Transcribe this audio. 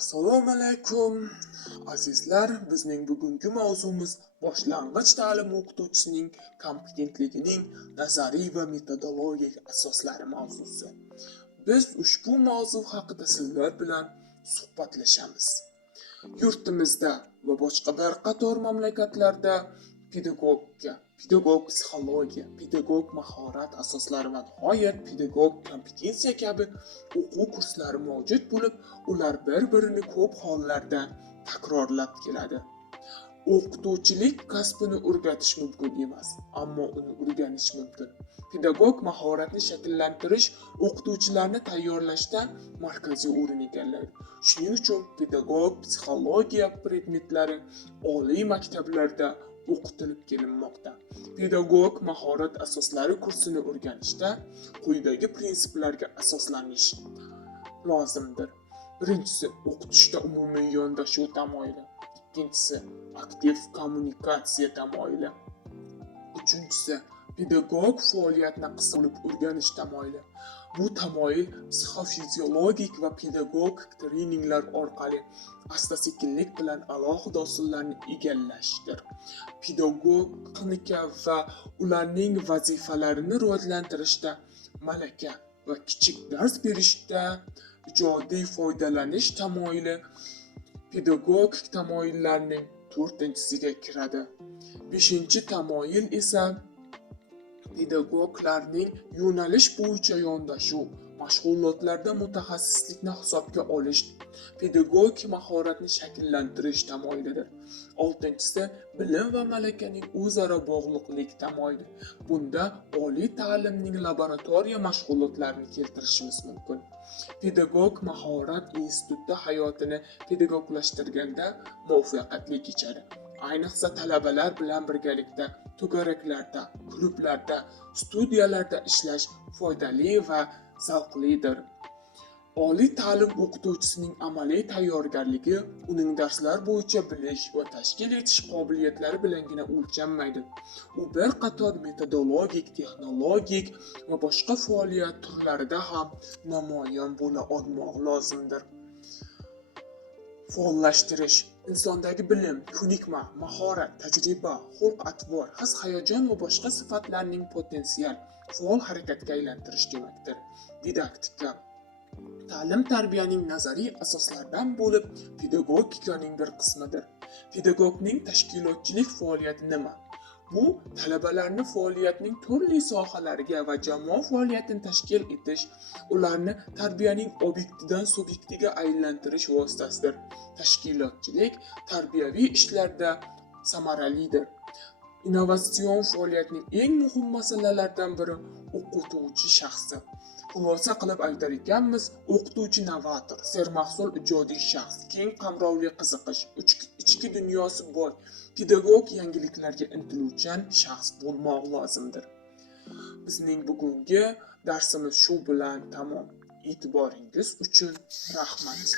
Assalomu alaykum azizlar, bizning bugungi mavzumiz boshlang'ich ta'lim o'qituvchisining kompetentligining nazariy va metodologik asoslari mavzusi. Biz ushbu mavzu haqida sizlar bilan suhbatlashamiz. Yurtimizda va boshqa bir qator mamlakatlarda pedagog psixologiya, pedagog mahorat asoslari va nihoyat pedagog kompetensiya kabi o'quv kurslari mavjud bo'lib, ular bir-birini ko'p hollarda takrorlab keladi. O'qituvchilik kasbini o'rgatish mumkin emas, ammo uni o'rganish mumkin. Pedagog mahoratni shakllantirish o'qituvchilarni tayyorlashda markaziy o'rin egallaydi. Shuning uchun pedagog psixologiya predmetlari oliy maktablarda o'qitilib kelinmoqda. Pedagog mahorat asoslari kursini o'rganishda quyidagi prinsiplarga asoslanish lozimdir. Birinchisi, o'qitishda umumiy yondashuv tamoyili. Ikkinchisi, aktiv kommunikatsiya tamoyili. Uchinchisi, pedagog faoliyatni qisqa bo'lib o'rganish tamoyili. Bu tamoyil psixofiziologik va pedagogik treninglar orqali asta-sekinlik bilan alohida usullarni egallashdir. Pedagog texnika va ularning vazifalarini rivojlantirishda malaka va kichik dars berishda ijodiy foydalanish tamoyili pedagogik tamoyillarning 4-siga kiradi. 5-tamoyil esa pedagoglarning yo'nalish bo'yicha yondashuv, mashg'ulotlarda mutaxassislikni hisobga olish, pedagogik mahoratni shakllantirish tamoyilidir. 6-si bilim va malakaning o'zaro bog'liqlik tamoyili. Bunda oliy ta'limning laboratoriya mashg'ulotlarini keltirishimiz mumkin. Pedagog mahorat instituti hayotini pedagoglashtirganda muvaffaqiyatli kechadi. Ayniqsa talabalar bilan birgalikda to'garaklarda, klublarda, studiyalarda ishlash foydali va zavqlidir. Oliy ta'lim o'qituvchisining amaliy tayyorgarligi uning darslar bo'yicha bilish va tashkil etish qobiliyatlari bilangina o'lchanmaydi. U bir qator metodologik, texnologik va boshqa faoliyat turlarida ham namoyon bo'la olmoq lozimdir. Faollashtirish insondagi bilim, ko'nikma, mahorat, tajriba, xulq-atvor, his-hayajon va boshqa sifatlarning potensial faol harakatga aylantirish demakdir. Didaktika ta'lim-tarbiyaning nazariy asoslaridan bo'lib, pedagogikaning bir qismidir. Pedagogning tashkilotchilik faoliyati nima? Bu talabalarni faoliyatning turli sohalariga va jamoa faoliyatini tashkil etish, ularni tarbiyaning obyektidan subyektiga aylantirish vositasidir. Tashkilotchilik tarbiyaviy ishlarda samaralidir. Innovatsion faoliyatning eng muhim masalalaridan biri o'qituvchi shaxsi. Xulosa qilib aytar ekanmiz, o'qituvchi novator, sermahsul ijodiy shaxs, keng qamrovli qiziqish, ichki dunyosi boy, pedagog yangiliklarga intiluvchan shaxs bo'lmoq lozimdir. Bizning bugungi darsimiz shu bilan tamom. E'tiboringiz uchun rahmat.